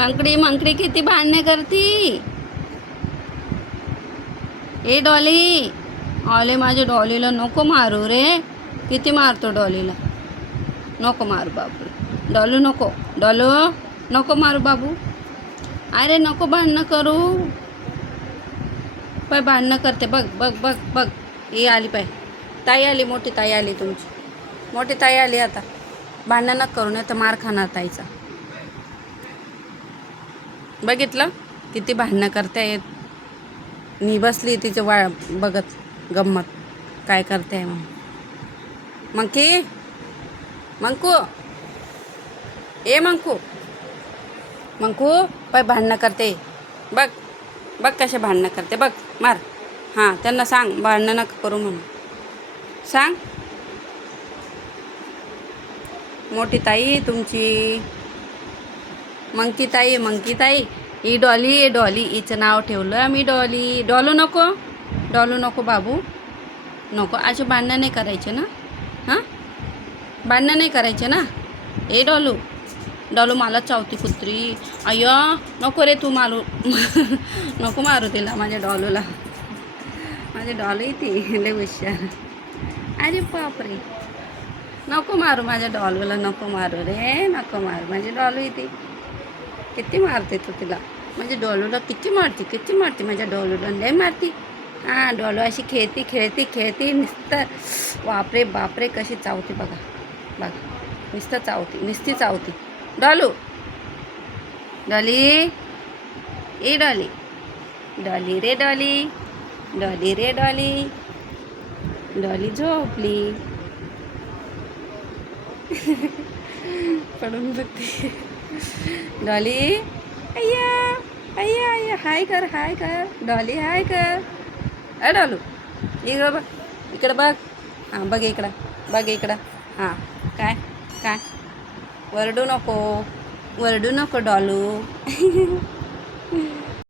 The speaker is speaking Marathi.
मंकडी मंकडी किती भांडणे करती. ए डॉली, ऑले माझ्या डॉलीला नको मारू रे. किती मारतो डॉलीला. नको मारू बाबू. डॉलू नको. डॉलू नको मारू बाबू. अरे नको भांडणं करू. पाय भांडणं करते. बघ बघ बघ बघ. ही आली पाय. ताई आली, मोठी ताई आली तुमची. मोठी ताई आली आता. भांडणं नका करू, नाही तर मार खाणार ताईचा. बघितलं किती भांडणं करतायत. मी बसली तिचे बघत गंमत काय करते मग. मंकी, मंकू, ए मंकू, मंकू पाय भांडणं करते. बघ बघ कसे भांडणं करते. बघ मार. हां त्यांना सांग भांडणं नका करू म्हणून सांग. मोठी ताई तुमची मंकी ताई. मंकी ताई ही डॉली. डॉली हिचं नाव ठेवलं आम्ही डॉली. डॉलू नको. डॉलू नको बाबू. नको असे भांडणं नाही करायचे ना. हां भांडणं नाही करायचे ना. ए डॉलू. डॉलू मला चावती कुत्री. अय्या नको रे तू मारू. नको मारू तिला, माझ्या डॉलूला. माझे डॉलू ती लय हुशार. अरे बापरे नको मारू माझ्या डॉलूला. नको मारू रे. नको मारू. माझी डॉलू इथे किती मारते तू तिला. माझ्या डॉलूला किती मारते माझ्या डॉलूला लय मारती. हां डॉलू अशी खेळती नुसतं. बापरे बापरे कशी चावते बघा बघा. नुसतं नुसती चावती. डॉलू. डॉली. ए डॉली. डॉली रे डॉली. डॉली रे डॉली. डॉली झोपली. पडून बघते. डॉली. अय्या अय्या अय्या. हाय कर डॉली. हाय कर. अ डॉलू इकडं बघ. इकडं बघ. हां बघ इकडं. हां काय काय. वरडू नको डॉलू.